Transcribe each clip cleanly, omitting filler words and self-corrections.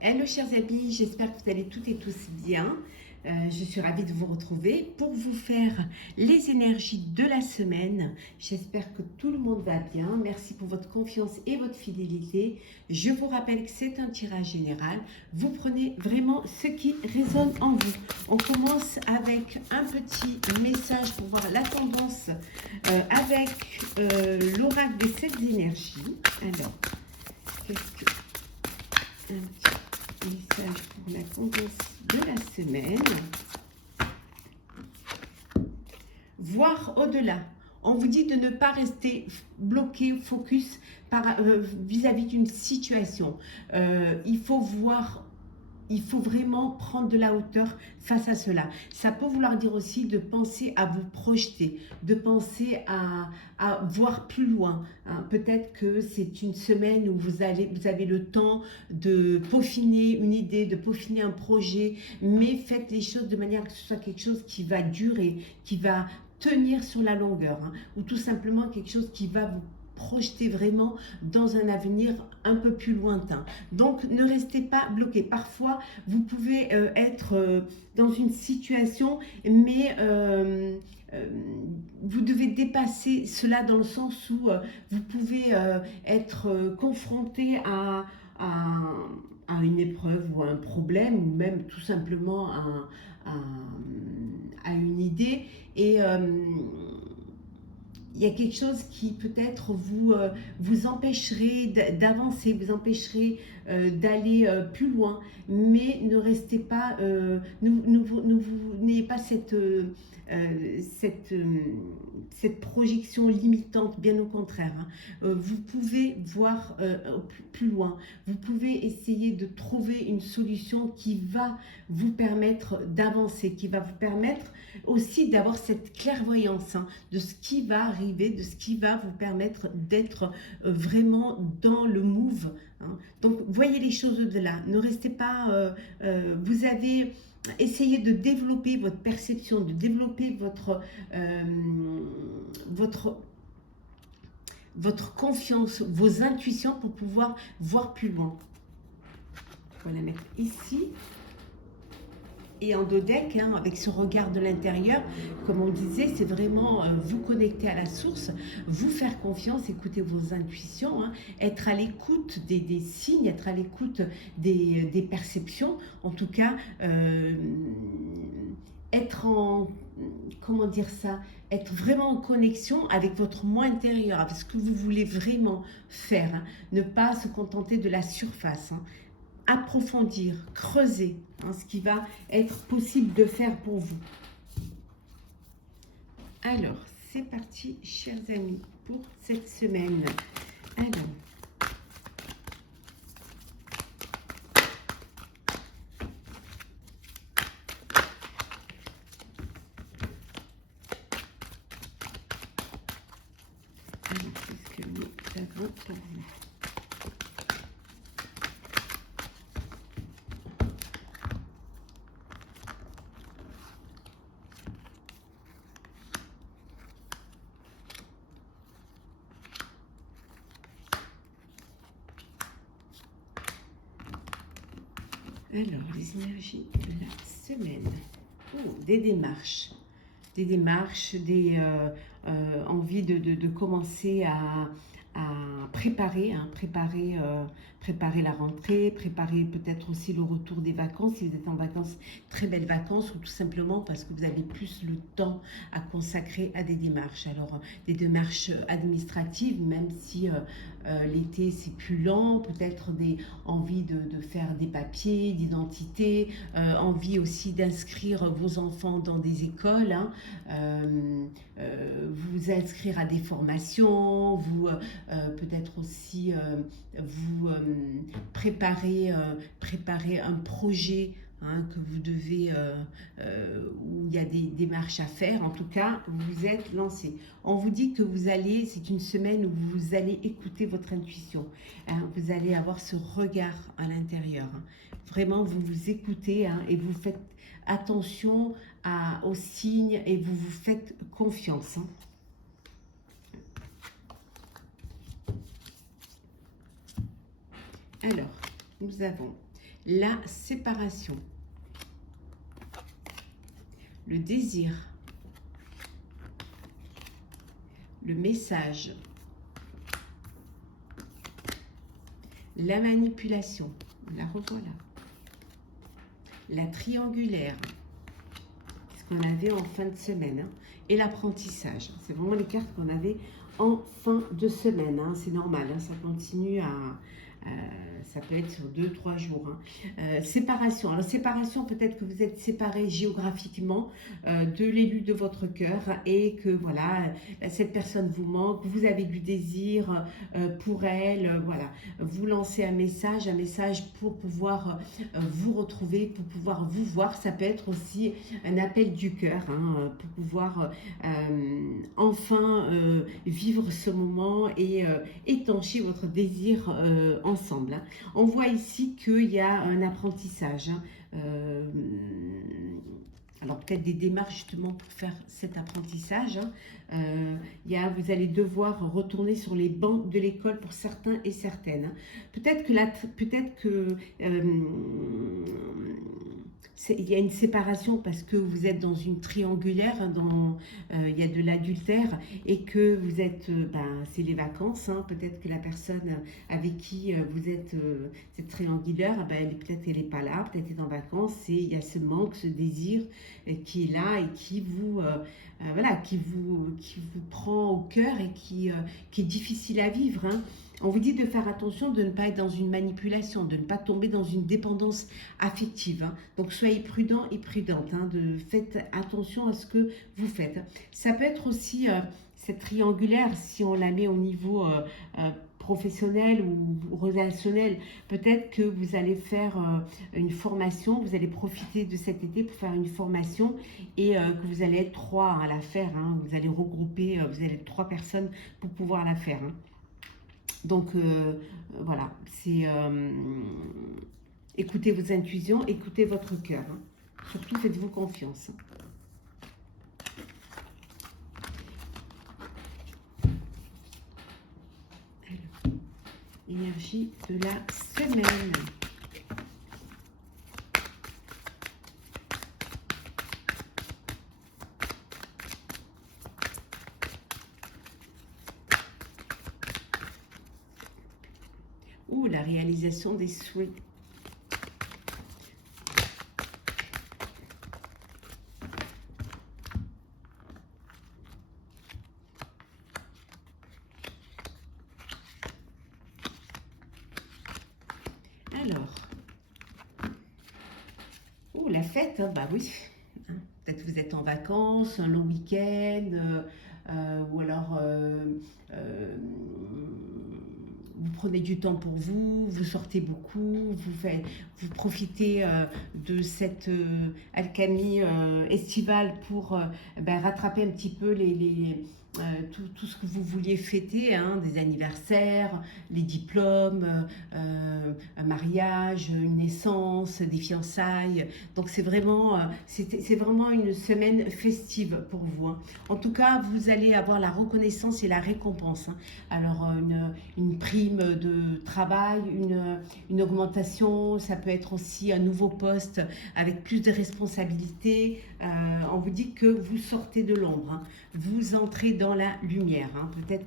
Hello chers amis, j'espère que vous allez toutes et tous bien. Je suis ravie de vous retrouver pour vous faire les énergies de la semaine. J'espère que tout le monde va bien. Merci pour votre confiance et votre fidélité. Je vous rappelle que c'est un tirage général. Vous prenez vraiment ce qui résonne en vous. On commence avec un petit message pour voir la tendance avec l'oracle des 7 énergies. Alors, qu'est-ce que... Un petit message pour la tendance de la semaine. Voir au-delà. On vous dit de ne pas rester bloqué, focus vis-à-vis d'une situation. Il faut voir. Il faut vraiment prendre de la hauteur face à cela. Ça peut vouloir dire aussi de penser à vous projeter, de penser à voir plus loin. Hein. Peut-être que c'est une semaine où vous avez le temps de peaufiner une idée, de peaufiner un projet, mais faites les choses de manière que ce soit quelque chose qui va durer, qui va tenir sur la longueur, hein, ou tout simplement quelque chose qui va vous projeter vraiment dans un avenir un peu plus lointain. Donc ne restez pas bloqué. Parfois vous pouvez être dans une situation, mais vous devez dépasser cela dans le sens où vous pouvez être confronté à une épreuve ou à un problème, ou même tout simplement à une idée, et il y a quelque chose qui peut-être vous empêcherait d'avancer, vous empêcherait d'aller plus loin, mais ne restez pas, n'ayez pas cette projection limitante, bien au contraire. Hein. Vous pouvez voir plus loin, vous pouvez essayer de trouver une solution qui va vous permettre d'avancer, qui va vous permettre aussi d'avoir cette clairvoyance, hein, de ce qui va arriver, de ce qui va vous permettre d'être vraiment dans le move. Hein. Donc voyez les choses au-delà, ne restez pas, vous avez essayé de développer votre perception, de développer votre confiance, vos intuitions pour pouvoir voir plus loin. On va la mettre ici. Et en dodeck, hein, avec ce regard de l'intérieur, comme on disait, c'est vraiment vous connecter à la source, vous faire confiance, écouter vos intuitions, hein, être à l'écoute des signes, être à l'écoute des perceptions, en tout cas, être en, comment dire ça, être vraiment en connexion avec votre moi intérieur, avec ce que vous voulez vraiment faire, hein, ne pas se contenter de la surface, hein. Approfondir, creuser, hein, ce qui va être possible de faire pour vous. Alors, c'est parti, chers amis, pour cette semaine. Alors, qu'est-ce que nous avons pour vous? Alors, les énergies de la semaine. Oh, des démarches, envie de commencer à préparer, hein, préparer la rentrée, préparer peut-être aussi le retour des vacances, si vous êtes en vacances, très belles vacances, ou tout simplement parce que vous avez plus le temps à consacrer à des démarches. Alors, des démarches administratives, même si l'été c'est plus lent, peut-être des envies de faire des papiers, d'identité, envie aussi d'inscrire vos enfants dans des écoles, hein, vous inscrire à des formations, vous peut-être aussi vous préparer un projet, hein, que vous devez, où il y a des démarches à faire. En tout cas, vous êtes lancé. On vous dit que c'est une semaine où vous allez écouter votre intuition, hein, vous allez avoir ce regard à l'intérieur, hein. Vraiment, vous vous écoutez, hein, et vous faites attention aux signes et vous vous faites confiance, hein. Alors, nous avons la séparation, le désir, le message, la manipulation, la revoilà, la triangulaire, ce qu'on avait en fin de semaine, hein, et l'apprentissage. C'est vraiment les cartes qu'on avait en fin de semaine, hein, c'est normal, hein, ça continue à... ça peut être sur 2-3 jours. Hein. Séparation. Alors, séparation, peut-être que vous êtes séparés géographiquement de l'élu de votre cœur et que voilà, cette personne vous manque, vous avez du désir pour elle. Voilà, vous lancez un message pour pouvoir vous retrouver, pour pouvoir vous voir. Ça peut être aussi un appel du cœur, hein, pour pouvoir enfin vivre ce moment et étancher votre désir ensemble. Hein. On voit ici qu'il y a un apprentissage. Hein. Alors peut-être des démarches justement pour faire cet apprentissage. Hein. Vous allez devoir retourner sur les bancs de l'école pour certains et certaines. Hein. Peut-être que il y a une séparation parce que vous êtes dans une triangulaire, il y a de l'adultère et que vous êtes, c'est les vacances, hein, peut-être que la personne avec qui vous êtes, cette triangulaire, peut-être elle n'est pas là, peut-être elle est en vacances et il y a ce manque, ce désir qui est là et qui vous, qui vous prend au cœur et qui est difficile à vivre. Hein. On vous dit de faire attention, de ne pas être dans une manipulation, de ne pas tomber dans une dépendance affective. Hein. Donc, soyez prudent et prudente. Hein, faites attention à ce que vous faites. Ça peut être aussi cette triangulaire, si on la met au niveau professionnel ou relationnel. Peut-être que vous allez faire une formation, vous allez profiter de cet été pour faire une formation et que vous allez être 3 à la faire. Hein. Vous allez regrouper, vous allez être 3 personnes pour pouvoir la faire. Hein. Donc, voilà, c'est écoutez vos intuitions, écoutez votre cœur. Hein. Surtout, faites-vous confiance. Alors, énergie de la semaine. Ou la réalisation des souhaits. Alors, la fête, hein, oui, hein, peut-être vous êtes en vacances, un long week-end, ou alors vous prenez du temps pour vous, vous sortez beaucoup, vous profitez de cette alchimie estivale pour rattraper un petit peu tout ce que vous vouliez fêter, hein, des anniversaires, les diplômes, un mariage, une naissance, des fiançailles. Donc c'est vraiment une semaine festive pour vous. Hein. En tout cas, vous allez avoir la reconnaissance et la récompense. Hein. Alors une prime de travail, une augmentation, ça peut être aussi un nouveau poste avec plus de responsabilités. On vous dit que vous sortez de l'ombre, hein. Vous entrez dans la lumière. Hein. Peut-être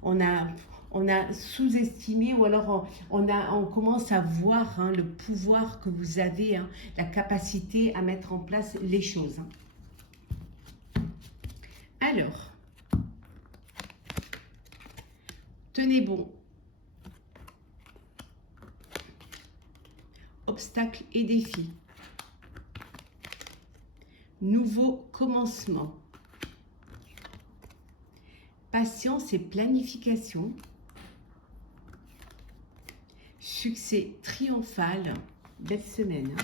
qu'on a sous-estimé ou alors on commence à voir, hein, le pouvoir que vous avez, hein, la capacité à mettre en place les choses. Hein. Alors, tenez bon. Obstacles et défis. Nouveau commencement. Patience et planification. Succès triomphal. Belle semaine. Hein.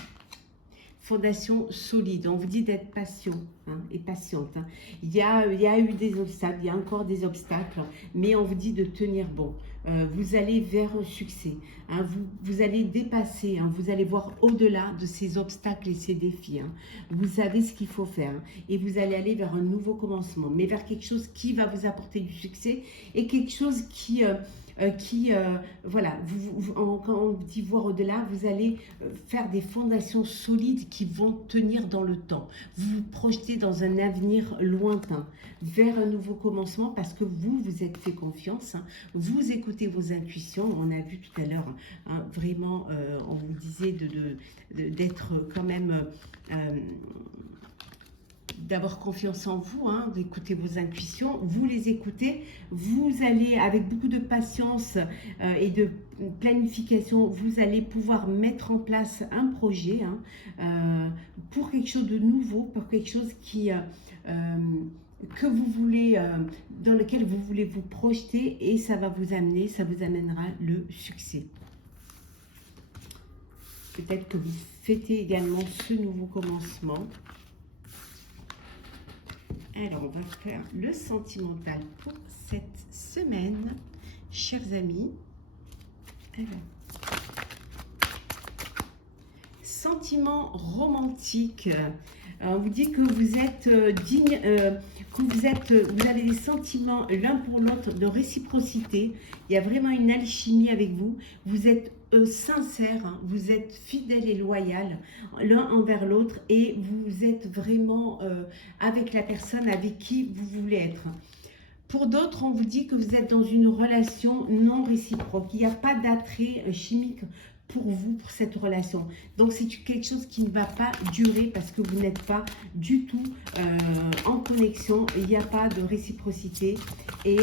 Fondation solide. On vous dit d'être patient, hein, et patiente. Hein. Il y a eu des obstacles, il y a encore des obstacles, mais on vous dit de tenir bon. Vous allez vers un succès. Hein, vous allez dépasser, hein, vous allez voir au-delà de ces obstacles et ces défis. Hein. Vous savez ce qu'il faut faire, hein, et vous allez aller vers un nouveau commencement, mais vers quelque chose qui va vous apporter du succès et quelque chose qui voilà, quand on dit voir au-delà, vous allez faire des fondations solides qui vont tenir dans le temps. Vous vous projetez dans un avenir lointain, vers un nouveau commencement, parce que vous êtes fait confiance, hein. Vous écoutez vos intuitions. On a vu tout à l'heure, hein, vraiment, on vous disait d'être quand même... d'avoir confiance en vous, hein, d'écouter vos intuitions, vous les écoutez, vous allez avec beaucoup de patience et de planification, vous allez pouvoir mettre en place un projet, hein, pour quelque chose de nouveau, pour quelque chose que vous voulez, dans lequel vous voulez vous projeter, et ça va vous amener, ça vous amènera le succès. Peut-être que vous fêtez également ce nouveau commencement. Alors, on va faire le sentimental pour cette semaine, chers amis. Alors, sentiment romantique. On vous dit que vous êtes digne, vous avez des sentiments l'un pour l'autre de réciprocité. Il y a vraiment une alchimie avec vous. Vous êtes sincère, hein, vous êtes fidèle et loyal l'un envers l'autre, et vous êtes vraiment avec la personne avec qui vous voulez être. Pour d'autres, on vous dit que vous êtes dans une relation non réciproque. Il n'y a pas d'attrait chimique pour vous, pour cette relation. Donc, c'est quelque chose qui ne va pas durer parce que vous n'êtes pas du tout en connexion. Il n'y a pas de réciprocité et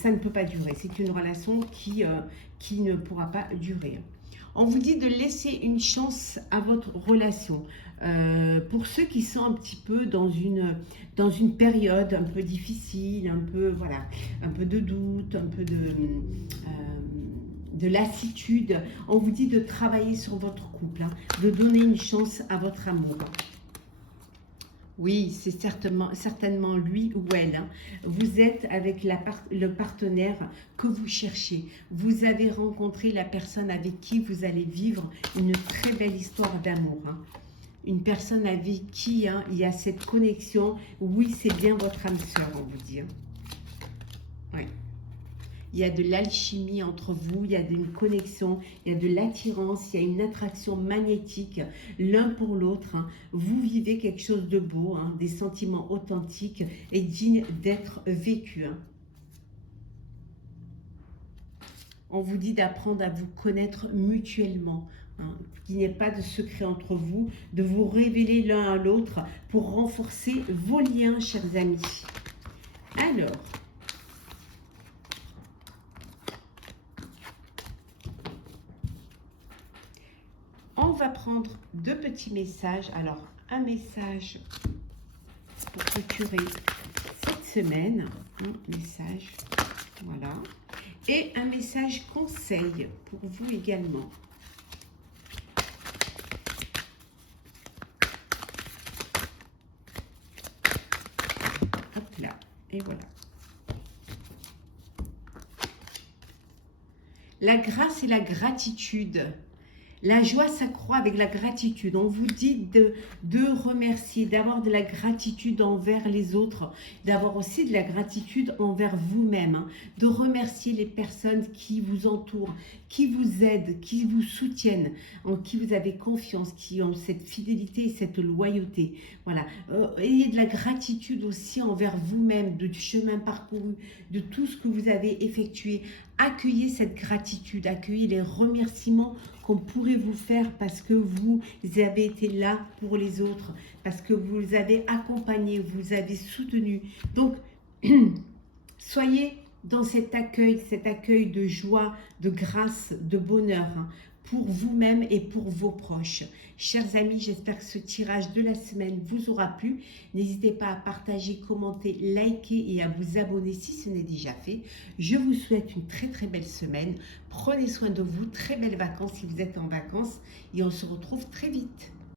ça ne peut pas durer. C'est une relation qui ne pourra pas durer. On vous dit de laisser une chance à votre relation. Pour ceux qui sont un petit peu dans une période un peu difficile, un peu, voilà, un peu de doute, un peu de lassitude, on vous dit de travailler sur votre couple, hein, de donner une chance à votre amour. Oui, c'est certainement lui ou elle, hein. Vous êtes avec le partenaire que vous cherchez. Vous avez rencontré la personne avec qui vous allez vivre une très belle histoire d'amour, hein. Une personne avec qui, hein, il y a cette connexion. Oui, c'est bien votre âme sœur, on vous dit, hein. Oui. Il y a de l'alchimie entre vous, il y a une connexion, il y a de l'attirance, il y a une attraction magnétique l'un pour l'autre, hein. Vous vivez quelque chose de beau, hein, des sentiments authentiques et dignes d'être vécus, hein. On vous dit d'apprendre à vous connaître mutuellement, hein, qu'il n'y ait pas de secret entre vous, de vous révéler l'un à l'autre pour renforcer vos liens, chers amis. Alors, on va prendre deux petits messages. Alors, un message pour clôturer cette semaine. Un message, voilà. Et un message conseil pour vous également. Hop là, et voilà. La grâce et la gratitude. La joie s'accroît avec la gratitude. On vous dit de remercier, d'avoir de la gratitude envers les autres, d'avoir aussi de la gratitude envers vous-même, hein, de remercier les personnes qui vous entourent, qui vous aident, qui vous soutiennent, en qui vous avez confiance, qui ont cette fidélité et cette loyauté. Voilà. Ayez de la gratitude aussi envers vous-même, du chemin parcouru, de tout ce que vous avez effectué. Accueillez cette gratitude, accueillez les remerciements qu'on pourrait vous faire parce que vous avez été là pour les autres, parce que vous les avez accompagnés, vous avez soutenus. Donc, soyez dans cet accueil de joie, de grâce, de bonheur, hein, pour vous-même et pour vos proches. Chers amis, j'espère que ce tirage de la semaine vous aura plu. N'hésitez pas à partager, commenter, liker et à vous abonner si ce n'est déjà fait. Je vous souhaite une très très belle semaine. Prenez soin de vous, très belles vacances si vous êtes en vacances et on se retrouve très vite.